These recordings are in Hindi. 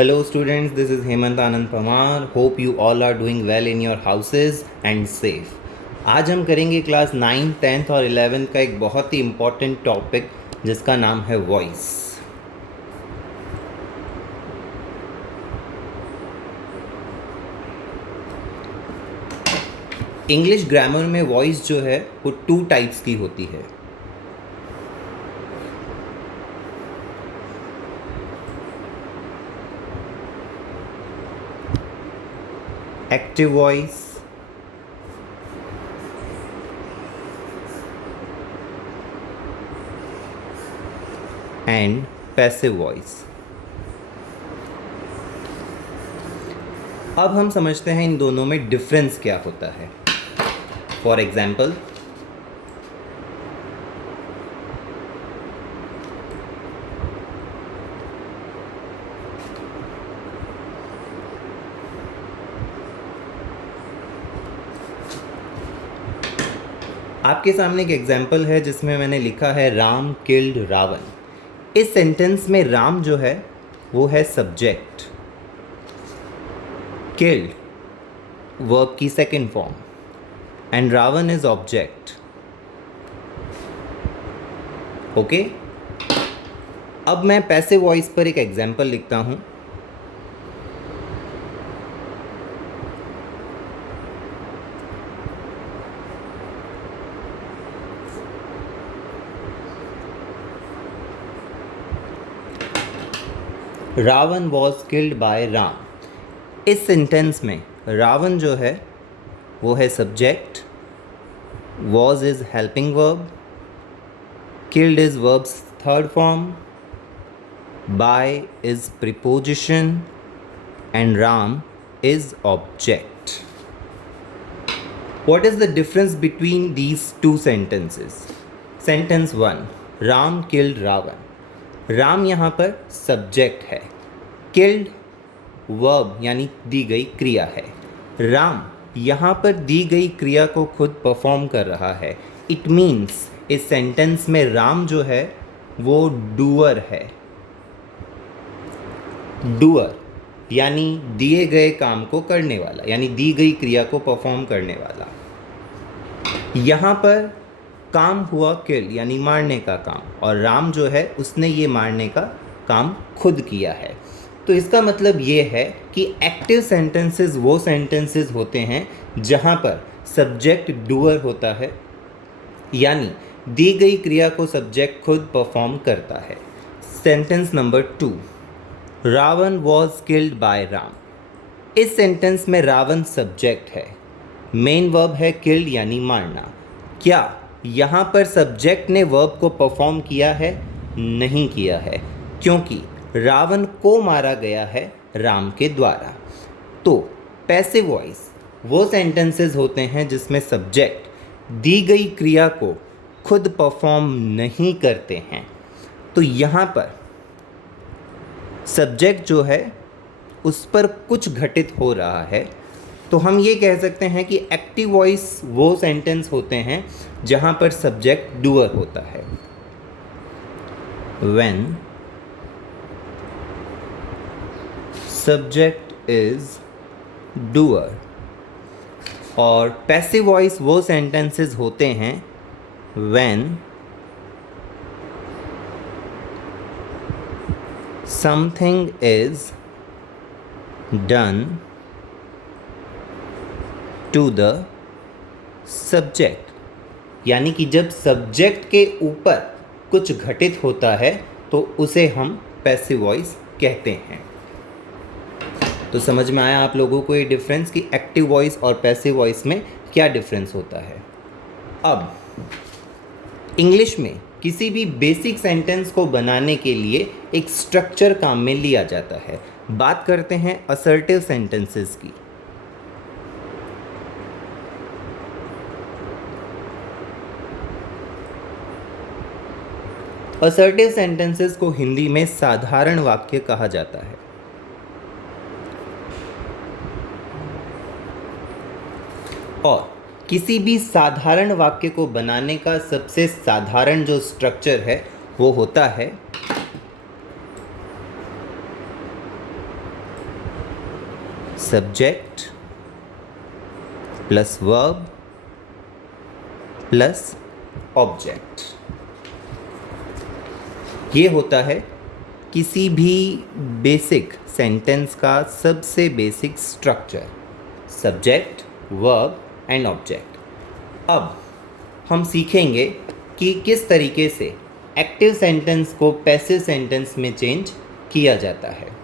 Hello students, this is Hemant Anand Pamar. Hope you all are doing well in your houses and safe. आज हम करेंगे क्लास 9, 10th और 11th का एक बहुत ही इम्पॉर्टेंट टॉपिक जिसका नाम है वॉइस. इंग्लिश ग्रामर में वॉइस जो है वो 2 टाइप्स की होती है. Active voice and passive voice. अब हम समझते हैं इन दोनों में डिफरेंस क्या होता है. फॉर एग्जाम्पल, आपके सामने एक एग्जाम्पल है जिसमें मैंने लिखा है राम किल्ड रावण. इस सेंटेंस में राम जो है वो है सब्जेक्ट, किल्ड वर्ब की second form and Ravan is object. Okay, अब मैं पैसिव वॉइस पर एक एग्जाम्पल लिखता हूं. Ravan was killed by Ram. इस सेंटेंस में रावण जो है वो है subject, was is helping verb, killed is verbs third form, by is preposition and Ram is object. What is the difference between these two sentences? Sentence 1, Ram killed Ravan. Ram यहाँ पर सब्जेक्ट है, किल्ड वर्ब यानी दी गई क्रिया है. राम यहाँ पर दी गई क्रिया को खुद परफॉर्म कर रहा है. इट मीन्स इस सेंटेंस में राम जो है वो डूअर है. डूअर यानी दिए गए काम को करने वाला, यानी दी गई क्रिया को परफॉर्म करने वाला. यहाँ पर काम हुआ किल यानी मारने का काम, और राम जो है उसने ये मारने का काम खुद किया है. तो इसका मतलब ये है कि एक्टिव सेंटेंसेस वो सेंटेंसेस होते हैं जहाँ पर सब्जेक्ट डूअर होता है, यानी दी गई क्रिया को सब्जेक्ट खुद परफॉर्म करता है. Sentence number 2, Ravan was killed by Ram. इस सेंटेंस में रावण सब्जेक्ट है, मेन वर्ब है किल्ड यानी मारना. क्या यहाँ पर सब्जेक्ट ने वर्ब को परफॉर्म किया है? नहीं किया है, क्योंकि रावण को मारा गया है राम के द्वारा. तो पैसिव वॉइस वो सेंटेंसेस होते हैं जिसमें सब्जेक्ट दी गई क्रिया को खुद परफॉर्म नहीं करते हैं. तो यहाँ पर सब्जेक्ट जो है उस पर कुछ घटित हो रहा है. तो हम ये कह सकते हैं कि एक्टिव वॉइस वो सेंटेंस होते हैं जहाँ पर सब्जेक्ट डूअर होता है. When subject is doer. और पैसिव वॉइस वो सेंटेंसेस होते हैं when something is done to the subject, यानी कि जब सब्जेक्ट के ऊपर कुछ घटित होता है तो उसे हम पैसिव वॉइस कहते हैं. तो समझ में आया आप लोगों को ये डिफरेंस कि एक्टिव वॉइस और पैसिव वॉइस में क्या डिफरेंस होता है. अब इंग्लिश में किसी भी बेसिक सेंटेंस को बनाने के लिए एक स्ट्रक्चर काम में लिया जाता है. बात करते हैं असर्टिव सेंटेंसेस की. असर्टिव सेंटेंसेस को हिंदी में साधारण वाक्य कहा जाता है. और किसी भी साधारण वाक्य को बनाने का सबसे साधारण जो स्ट्रक्चर है वो होता है subject plus verb plus object. ये होता है किसी भी बेसिक सेंटेंस का सबसे basic structure, subject verb and object. अब हम सीखेंगे कि किस तरीके से एक्टिव सेंटेंस को पैसिव सेंटेंस में चेंज किया जाता है।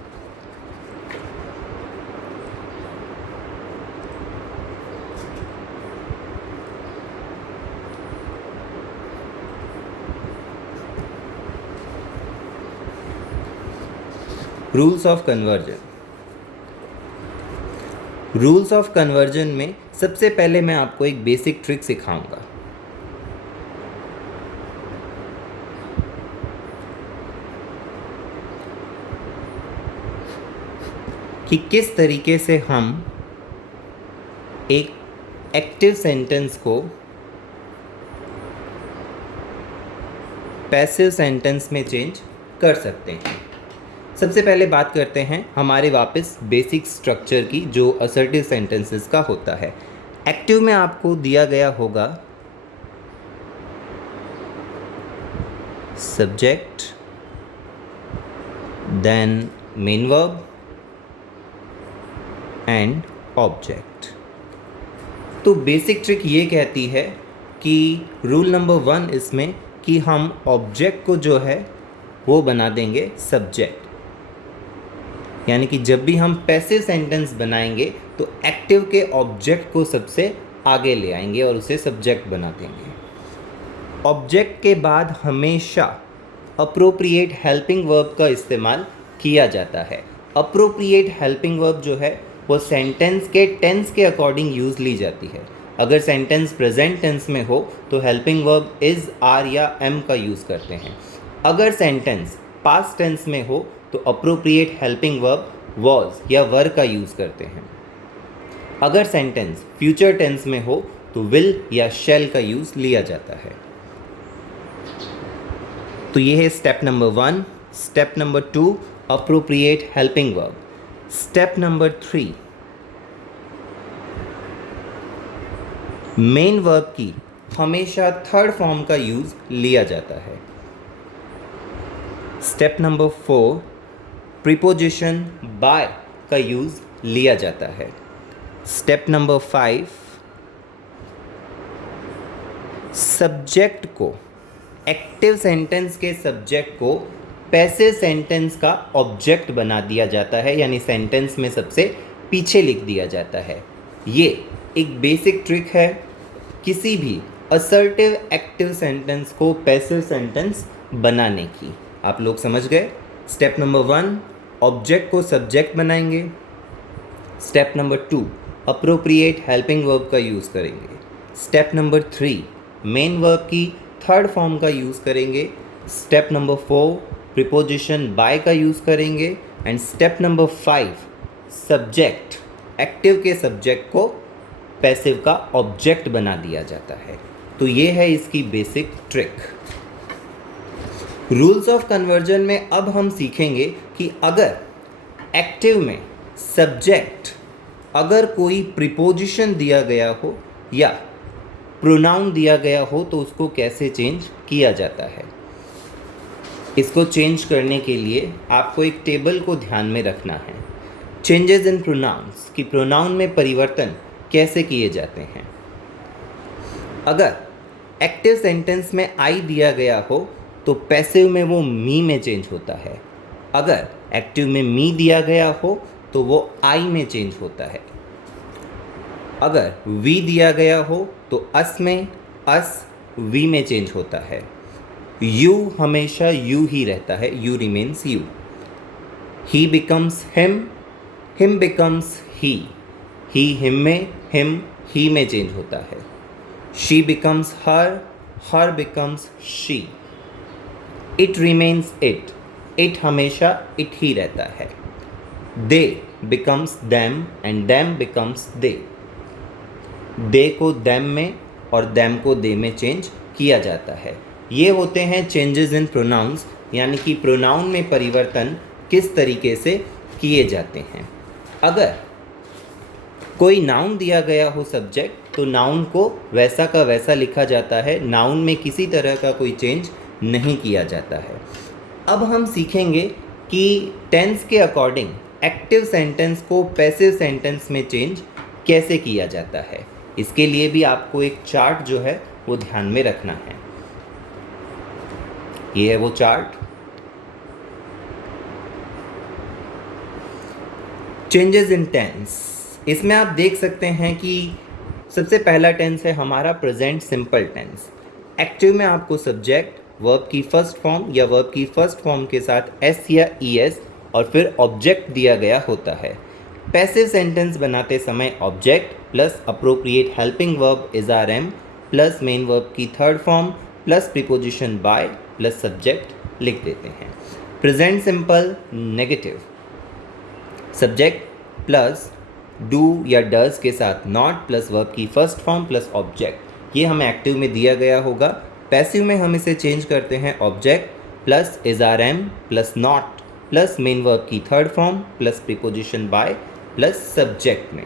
Rules of conversion. Rules of conversion में सबसे पहले मैं आपको एक बेसिक ट्रिक सिखाऊंगा। कि किस तरीके से हम एक एक्टिव सेंटेंस को पैसिव सेंटेंस में चेंज कर सकते हैं। सबसे पहले बात करते हैं हमारे वापस बेसिक स्ट्रक्चर की, जो असर्टिव सेंटेंसेस का होता है। एक्टिव में आपको दिया गया होगा subject, then main verb and object. तो बेसिक ट्रिक ये कहती है कि रूल नंबर 1 इसमें कि हम ऑब्जेक्ट को जो है वो बना देंगे सब्जेक्ट, यानी कि जब भी हम पैसिव सेंटेंस बनाएंगे तो एक्टिव के ऑब्जेक्ट को सबसे आगे ले आएंगे और उसे सब्जेक्ट बना देंगे। ऑब्जेक्ट के बाद हमेशा अप्रोप्रिएट हेल्पिंग वर्ब का इस्तेमाल किया जाता है। अप्रोप्रिएट हेल्पिंग वर्ब जो है वो सेंटेंस के टेंस के अकॉर्डिंग यूज़ ली जाती है। अगर सेंटेंस प्रेजेंट टेंस में हो तो हेल्पिंग वर्ब इज़, आर या एम का यूज़ करते हैं। अगर सेंटेंस पास्ट टेंस में हो तो अप्रोप्रिएट हेल्पिंग वर्ब वॉज या वर का यूज़ करते हैं। अगर सेंटेंस फ्यूचर टेंस में हो तो विल या शैल का यूज़ लिया जाता है। तो ये है step number 1। Step number 2 appropriate helping verb. Step number 3 main verb की हमेशा थर्ड फॉर्म का यूज़ लिया जाता है। स्टेप नंबर 4 प्रीपोजिशन बाय का यूज़ लिया जाता है। स्टेप नंबर 5 सब्जेक्ट को, एक्टिव सेंटेंस के सब्जेक्ट को पैसिव सेंटेंस का ऑब्जेक्ट बना दिया जाता है, यानी सेंटेंस में सबसे पीछे लिख दिया जाता है। ये एक बेसिक ट्रिक है किसी भी असर्टिव एक्टिव सेंटेंस को पैसिव सेंटेंस बनाने की। आप लोग समझ गए। स्टेप नंबर 1 ऑब्जेक्ट को सब्जेक्ट बनाएंगे। Step number 2 appropriate helping verb का यूज़ करेंगे। स्टेप नंबर 3 मेन वर्ब की थर्ड फॉर्म का यूज़ करेंगे। स्टेप नंबर 4 प्रीपोजिशन बाय का यूज़ करेंगे। And step number 5 subject, active के सब्जेक्ट को पैसिव का ऑब्जेक्ट बना दिया जाता है। तो ये है इसकी basic trick. Rules of conversion में अब हम सीखेंगे कि अगर एक्टिव में सब्जेक्ट, अगर कोई प्रीपोजिशन दिया गया हो या प्रोनाउन दिया गया हो तो उसको कैसे चेंज किया जाता है। इसको चेंज करने के लिए आपको एक टेबल को ध्यान में रखना है। चेंजेस इन प्रोनाउंस, कि प्रोनाउन में परिवर्तन कैसे किए जाते हैं। अगर एक्टिव सेंटेंस में आई दिया गया हो तो पैसिव में वो मी में चेंज होता है। अगर एक्टिव में मी दिया गया हो तो वो आई में चेंज होता है। अगर वी दिया गया हो तो अस में अस वी में चेंज होता है। यू हमेशा यू ही रहता है, you remains you. He becomes him, him becomes he him में, हिम ही में चेंज होता है। She becomes her, her becomes she. It remains it, it हमेशा इट ही रहता है। They becomes them and them becomes they. They को दैम में और दैम को दे में चेंज किया जाता है। ये होते हैं चेंजेस इन प्रोनाउंस, यानी कि प्रोनाउन में परिवर्तन किस तरीके से किए जाते हैं। अगर कोई नाउन दिया गया हो सब्जेक्ट तो नाउन को वैसा का वैसा लिखा जाता है, नाउन में किसी तरह का कोई चेंज नहीं किया जाता है। अब हम सीखेंगे कि टेंस के अकॉर्डिंग एक्टिव सेंटेंस को पैसिव सेंटेंस में चेंज कैसे किया जाता है। इसके लिए भी आपको एक चार्ट जो है वो ध्यान में रखना है। ये है वो चार्ट। चेंजेस इन टेंस, इसमें आप देख सकते हैं कि सबसे पहला टेंस है हमारा प्रेजेंट सिंपल टेंस। एक्टिव में आपको सब्जेक्ट, वर्ब की फर्स्ट फॉर्म या वर्ब की फर्स्ट फॉर्म के साथ एस या ईएस और फिर ऑब्जेक्ट दिया गया होता है। पैसिव सेंटेंस बनाते समय object plus appropriate helping verb is are am plus main verb की third form plus preposition by plus subject लिख देते हैं। Present simple negative, subject plus do या डज के साथ नॉट प्लस वर्ब की फर्स्ट फॉर्म प्लस ऑब्जेक्ट, ये हमें एक्टिव में दिया गया होगा। पैसिव में हम इसे चेंज करते हैं object plus is are am plus not plus main verb की third form plus preposition by plus subject में।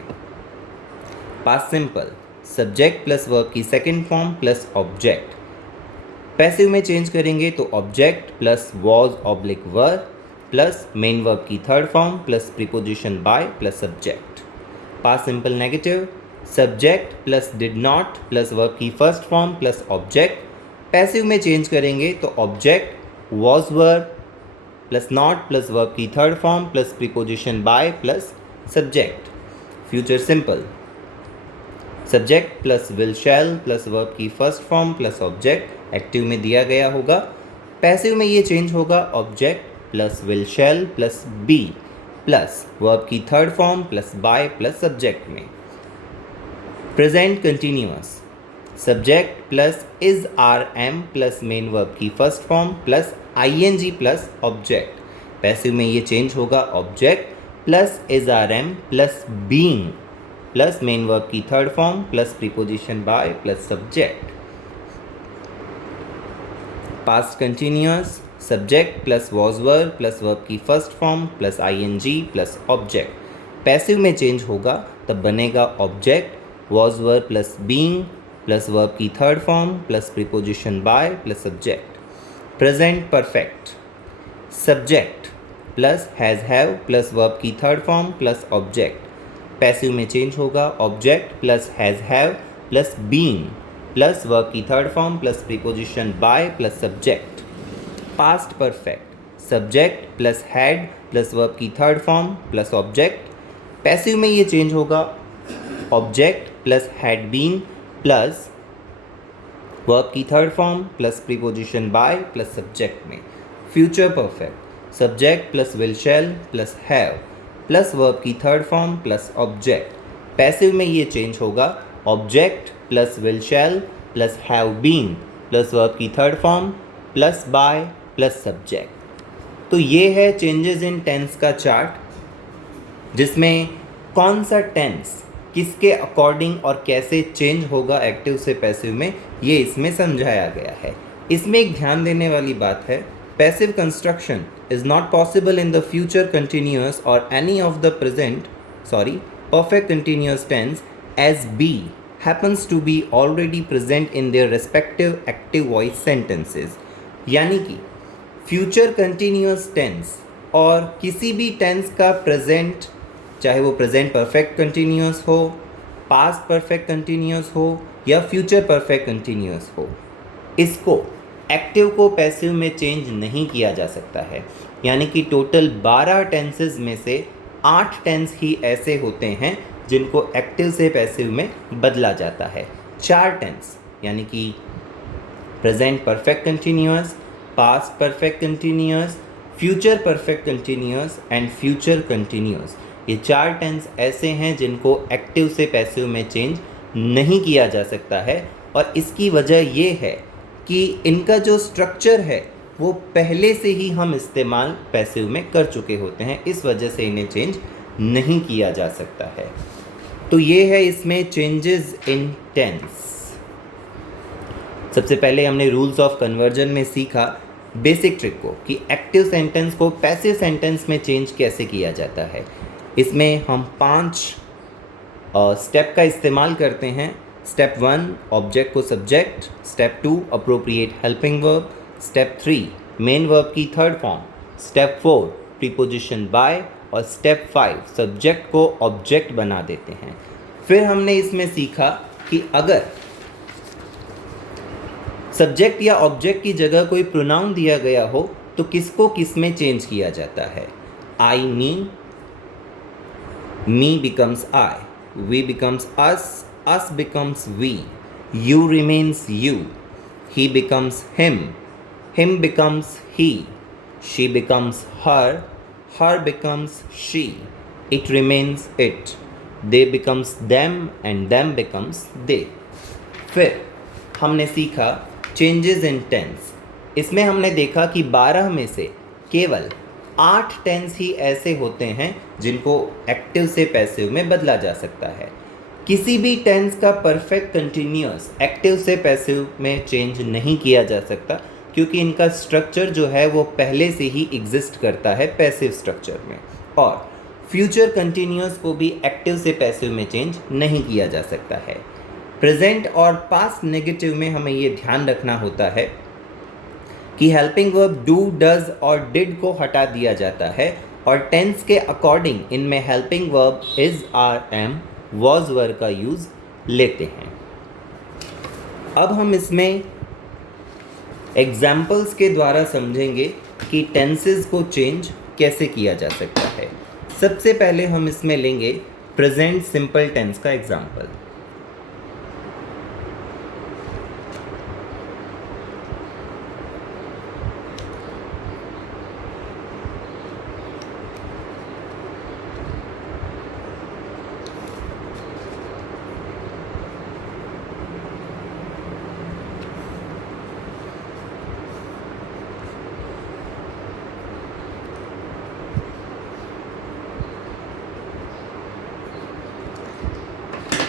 Past simple, subject plus verb की second form plus object. Passive में चेंज करेंगे तो object plus was oblique were plus main verb की third form plus preposition by plus subject. Past simple negative, subject plus did not plus verb की first form plus object. Passive में चेंज करेंगे तो object was verb plus not plus verb की third form plus preposition by plus subject. Future simple, subject plus will shall plus verb की first form plus object active में दिया गया होगा। पैसिव में ये चेंज होगा object plus will shall plus be plus verb की third form plus by plus subject में। Present continuous, subject plus is are am plus main verb की first form plus I N G plus object. Passive में ये चेंज होगा object plus is are am plus being plus main verb की third form plus preposition by plus subject. Past continuous, subject plus was verb plus verb की first form plus I N G plus object. Passive में चेंज होगा तब बनेगा object was verb plus being plus verb की third form plus preposition by plus subject. Present perfect, subject plus has have plus verb की third form plus object. Passive में चेंज होगा object plus has have plus being plus verb की third form plus preposition by plus subject. Past perfect, subject plus had plus verb की third form plus object. Passive में ये चेंज होगा object plus had been plus verb की third form plus preposition by plus subject में। Future perfect, subject plus will shall plus have plus verb की third form plus object. Passive में ये चेंज होगा object plus will shall plus have been plus verb की third form plus by plus subject. तो ये है चेंजेस इन टेंस का चार्ट, जिसमें कौन सा टेंस किसके अकॉर्डिंग और कैसे चेंज होगा एक्टिव से पैसिव में, ये इसमें समझाया गया है। इसमें एक ध्यान देने वाली बात है, passive construction is not possible in the future continuous और any of the perfect continuous tense as B happens to be already present in their respective active voice sentences। यानी कि फ्यूचर कंटिन्यूअस टेंस और किसी भी टेंस का प्रेजेंट, चाहे वो प्रेजेंट परफेक्ट कंटिन्यूअस हो, पास्ट परफेक्ट कंटिन्यूअस हो या फ्यूचर परफेक्ट कंटिन्यूअस हो, इसको एक्टिव को पैसिव में चेंज नहीं किया जा सकता है। यानी कि टोटल 12 टेंसेज में से 8 टेंस ही ऐसे होते हैं जिनको एक्टिव से पैसिव में बदला जाता है। 4 टेंस यानी कि present perfect continuous, past perfect continuous, future perfect continuous and future continuous, ये 4 टेंस ऐसे हैं जिनको एक्टिव से पैसिव में चेंज नहीं किया जा सकता है। और इसकी वजह ये है कि इनका जो स्ट्रक्चर है वो पहले से ही हम इस्तेमाल पैसिव में कर चुके होते हैं, इस वजह से इन्हें चेंज नहीं किया जा सकता है। तो ये है इसमें चेंजेस इन टेंस। सबसे पहले हमने रूल्स ऑफ कन्वर्जन में सीखा बेसिक ट्रिक को कि एक्टिव सेंटेंस को पैसिव सेंटेंस में चेंज कैसे किया जाता है। इसमें हम 5 स्टेप का इस्तेमाल करते हैं। स्टेप 1 ऑब्जेक्ट को subject, step 2 appropriate helping verb, step 3 main verb की third form, step 4 preposition by और स्टेप 5 सब्जेक्ट को ऑब्जेक्ट बना देते हैं। फिर हमने इसमें सीखा कि अगर सब्जेक्ट या ऑब्जेक्ट की जगह कोई प्रोनाउन दिया गया हो तो किसको किस में चेंज किया जाता है। आई मी becomes I, we becomes us becomes we, you remains you, he becomes him becomes he, she becomes her becomes she, it remains it, they becomes them and them becomes they। फिर हमने सीखा चेंजेस इन टेंस। इसमें हमने देखा कि 12 में से केवल 8 टेंस ही ऐसे होते हैं जिनको एक्टिव से पैसिव में बदला जा सकता है। किसी भी टेंस का परफेक्ट कंटिन्यूअस एक्टिव से पैसिव में चेंज नहीं किया जा सकता, क्योंकि इनका स्ट्रक्चर जो है वो पहले से ही एग्जिस्ट करता है पैसिव स्ट्रक्चर में। और फ्यूचर कंटिन्यूअस को भी एक्टिव से पैसिव में चेंज नहीं किया जा सकता है। प्रेजेंट और पास्ट नेगेटिव में हमें ये ध्यान रखना होता है कि हेल्पिंग वर्ब डू, डज और डिड को हटा दिया जाता है और टेंस के अकॉर्डिंग इनमें helping verb is, are, am, was, were का यूज़ लेते हैं। अब हम इसमें एग्जाम्पल्स के द्वारा समझेंगे कि टेंसेस को चेंज कैसे किया जा सकता है। सबसे पहले हम इसमें लेंगे प्रेजेंट सिंपल टेंस का एग्जाम्पल।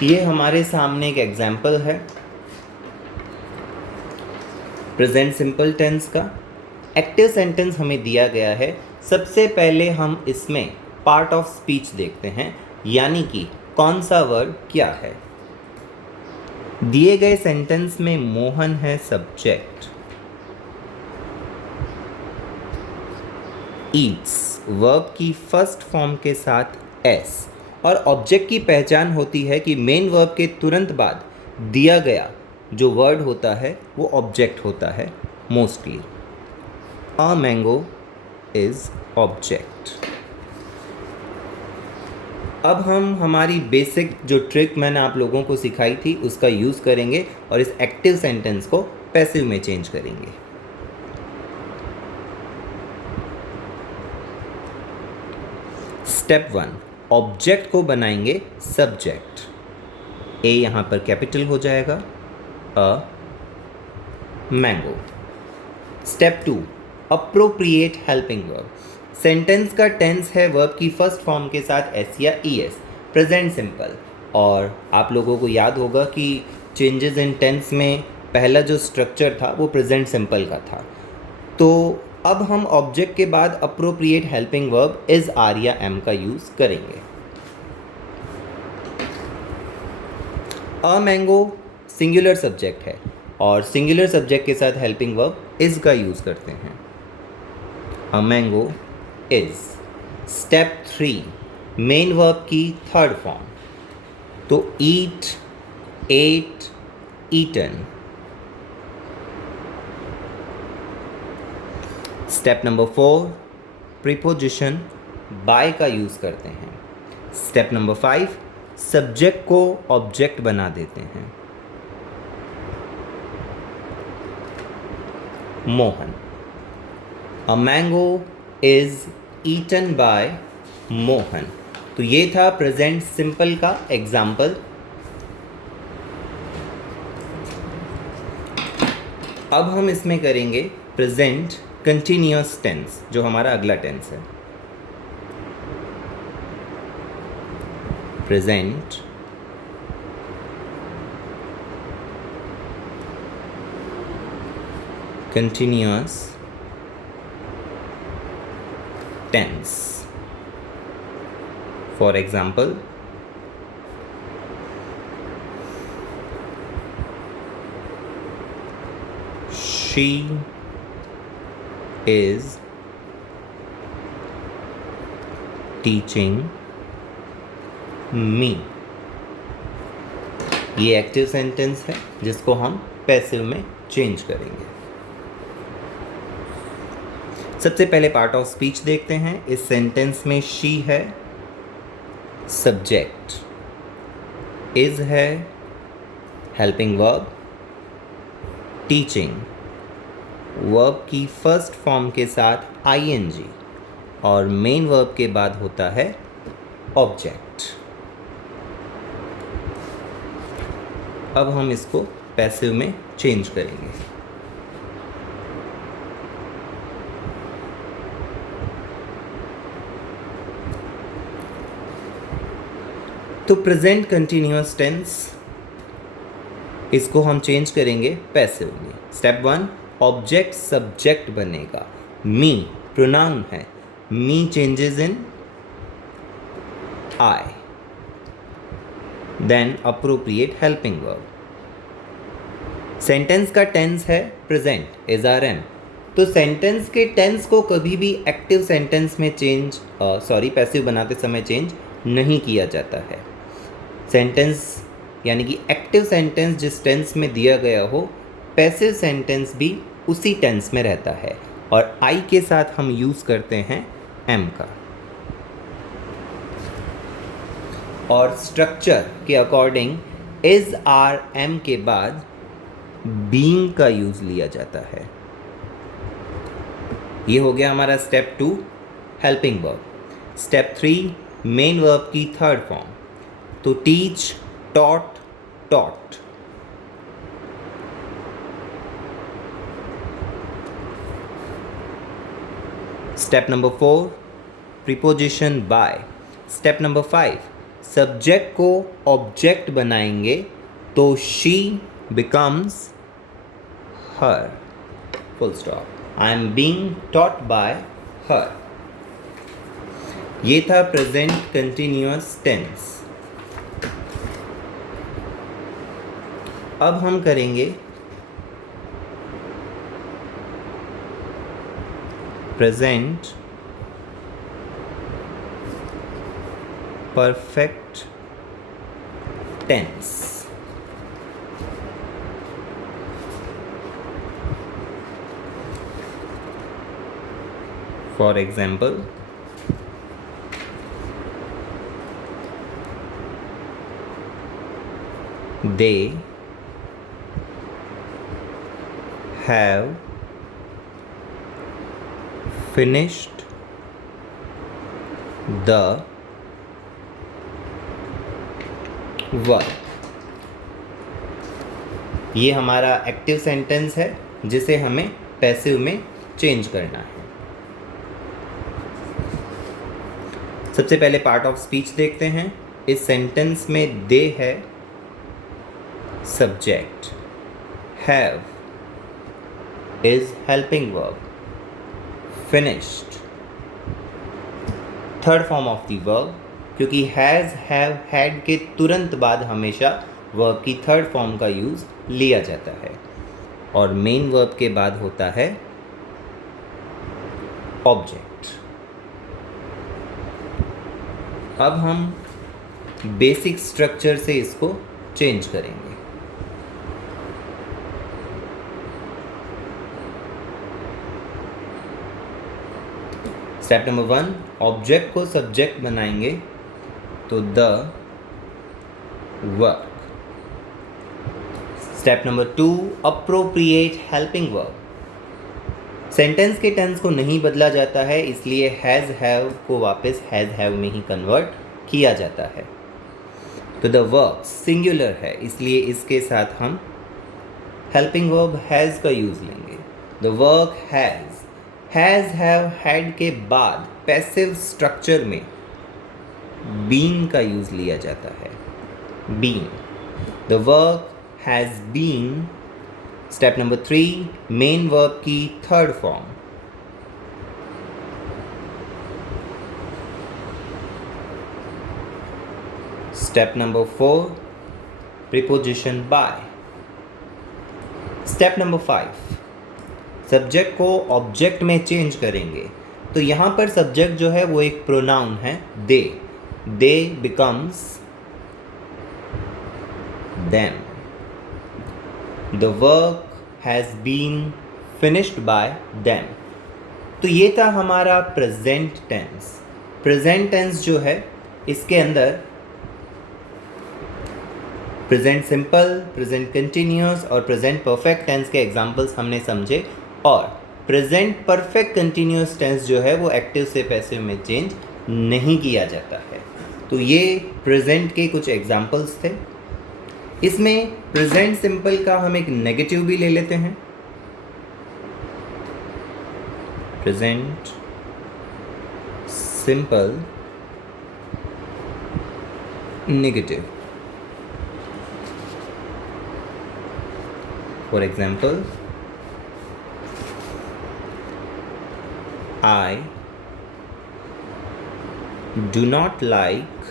ये हमारे सामने एक एग्जाम्पल है प्रेजेंट सिंपल टेंस का। एक्टिव सेंटेंस हमें दिया गया है। सबसे पहले हम इसमें पार्ट ऑफ स्पीच देखते हैं, यानी कि कौन सा वर्ड क्या है। दिए गए सेंटेंस में मोहन है सब्जेक्ट, ईट्स वर्ब की फर्स्ट फॉर्म के साथ एस, और ऑब्जेक्ट की पहचान होती है कि मेन वर्ब के तुरंत बाद दिया गया जो वर्ड होता है वो ऑब्जेक्ट होता है mostly. A mango is object. अब हम हमारी बेसिक जो ट्रिक मैंने आप लोगों को सिखाई थी उसका यूज़ करेंगे और इस एक्टिव सेंटेंस को पैसिव में चेंज करेंगे। स्टेप 1 ऑब्जेक्ट को बनाएंगे सब्जेक्ट। ए यहाँ पर कैपिटल हो जाएगा, a mango. Step 2 appropriate helping verb. Sentence का टेंस है वर्ब की फर्स्ट फॉर्म के साथ एस या ई एस, प्रेजेंट सिंपल। और आप लोगों को याद होगा कि चेंजेस इन टेंस में पहला जो स्ट्रक्चर था वो प्रेजेंट सिंपल का था। तो अब हम ऑब्जेक्ट के बाद appropriate helping verb is, are या एम का यूज़ करेंगे। अ मैंगो सिंगुलर सब्जेक्ट है और सिंगुलर सब्जेक्ट के साथ हेल्पिंग वर्ब इज का यूज़ करते हैं। A mango is. Step 3 main verb की थर्ड फॉर्म, तो eat, ate, eaten. Step number 4 preposition by का यूज़ करते हैं। स्टेप नंबर 5 सब्जेक्ट को ऑब्जेक्ट बना देते हैं। Mohan, a mango is eaten by Mohan. तो ये था प्रेजेंट सिंपल का एग्जाम्पल। अब हम इसमें करेंगे प्रेजेंट कंटिन्यूअस टेंस, जो हमारा अगला टेंस है। Present continuous tense. For example she is teaching me। ये एक्टिव सेंटेंस है जिसको हम पैसिव में चेंज करेंगे। सबसे पहले पार्ट ऑफ स्पीच देखते हैं। इस सेंटेंस में शी है, सब्जेक्ट, इज है, हेल्पिंग वर्ब, टीचिंग, वर्ब की फर्स्ट फॉर्म के साथ आईएनजी और मेन वर्ब के बाद होता है ऑब्जेक्ट। अब हम इसको पैसिव में चेंज करेंगे। तो प्रेजेंट कंटिन्यूअस टेंस, इसको हम चेंज करेंगे पैसिव में। स्टेप 1, ऑब्जेक्ट सब्जेक्ट बनेगा। मी प्रोनाउन है, me changes in I, then appropriate helping verb. Sentence का टेंस है प्रेजेंट, इज आर एम। तो सेंटेंस के टेंस को कभी भी एक्टिव सेंटेंस में पैसिव बनाते समय चेंज नहीं किया जाता है। सेंटेंस यानी कि एक्टिव सेंटेंस जिस टेंस में दिया गया हो, पैसिव सेंटेंस भी उसी टेंस में रहता है और आई के साथ हम यूज़ करते हैं एम का। और स्ट्रक्चर के अकॉर्डिंग इज आर एम के बाद बीइंग का यूज़ लिया जाता है। ये हो गया हमारा step 2 helping verb. Step 3 main verb की थर्ड फॉर्म। तो teach, taught, taught. Step number 4 preposition by. Step number 5 subject को ऑब्जेक्ट बनाएंगे तो she becomes her, full stop. I am being taught by her. ये था प्रेजेंट कंटिन्यूअस टेंस। अब हम करेंगे present perfect tense. For example, they have finished the work। ये हमारा एक्टिव सेंटेंस है जिसे हमें पैसिव में चेंज करना है। सबसे पहले पार्ट ऑफ स्पीच देखते हैं। इस सेंटेंस में दे है, subject, have is helping verb, finished third form of the verb, क्योंकि हैज़, हैव, हैड के तुरंत बाद हमेशा वर्ब की थर्ड फॉर्म का यूज़ लिया जाता है और मेन वर्ब के बाद होता है ऑब्जेक्ट। अब हम बेसिक स्ट्रक्चर से इसको चेंज करेंगे। स्टेप नंबर 1 ऑब्जेक्ट को सब्जेक्ट बनाएंगे तो the work. Step number 2 appropriate helping verb. Sentence के टेंस को नहीं बदला जाता है, इसलिए हैज़, हैव को वापस हैज़, हैव में ही कन्वर्ट किया जाता है। तो द वर्क सिंगुलर है, इसलिए इसके साथ हम हेल्पिंग वर्ब हैज़ का यूज़ लेंगे। The work has, has, have, had के बाद पैसिव स्ट्रक्चर में बीन का यूज़ लिया जाता है, been. The work has been. Step number 3 main verb की third form. Step number 4 preposition by. Step number 5 subject को ऑब्जेक्ट में चेंज करेंगे तो यहाँ पर सब्जेक्ट जो है वो एक प्रोनाउन है they becomes them. The work has been finished by them. तो ये था हमारा प्रेजेंट टेंस। प्रेजेंट टेंस जो है इसके अंदर प्रेजेंट सिंपल, प्रेजेंट कंटिन्यूअस और प्रेजेंट परफेक्ट टेंस के एग्जांपल्स हमने समझे, और प्रेजेंट परफेक्ट कंटिन्यूअस टेंस जो है वो एक्टिव से पैसिव में चेंज नहीं किया जाता है। तो ये प्रेजेंट के कुछ एग्जांपल्स थे। इसमें प्रेजेंट सिंपल का हम एक नेगेटिव भी ले लेते हैं। Present simple negative. For example, I do not like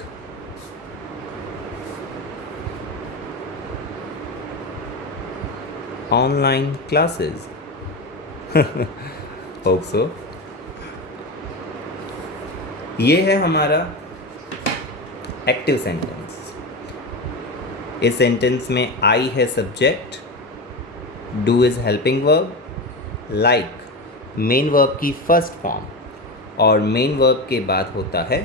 online classes. Hope so. ये है हमारा एक्टिव सेंटेंस। इस सेंटेंस में I है subject, do is helping verb, like main verb की फर्स्ट फॉर्म, और मेन वर्ब के बाद होता है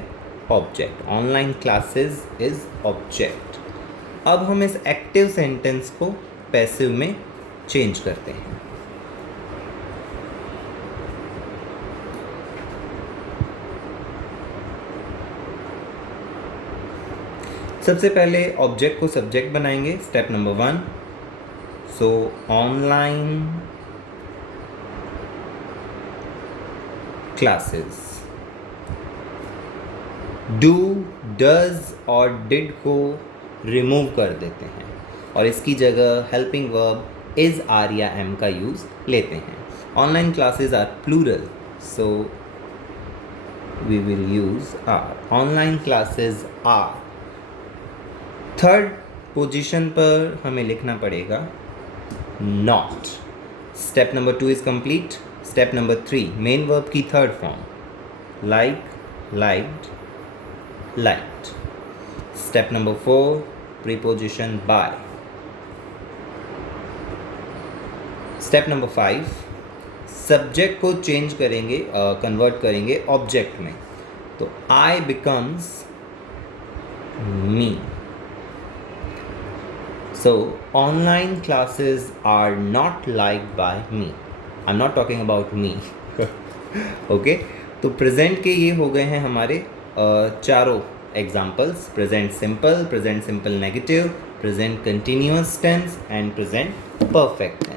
object. Online classes is object. अब हम इस एक्टिव सेंटेंस को पैसिव में चेंज करते हैं। सबसे पहले ऑब्जेक्ट को सब्जेक्ट बनाएंगे, step number 1। So online classes. Do, does और डिड को रिमूव कर देते हैं और इसकी जगह हेल्पिंग वर्ब इज, आर या एम का यूज़ लेते हैं। Online classes are plural, so we will use are. Online classes are. Third position पर हमें लिखना पड़ेगा not. Step number 2 is complete. Step number 3, main verb की third form, like, liked, liked. Step number 4, preposition by. Step number 5, subject को चेंज करेंगे, कन्वर्ट करेंगे ऑब्जेक्ट में, तो I becomes me. So online classes are not liked by me. I'm not talking about me. Okay? तो प्रेजेंट के ये हो गए हैं हमारे चारों examples: present simple negative, present continuous tense and present perfect tense.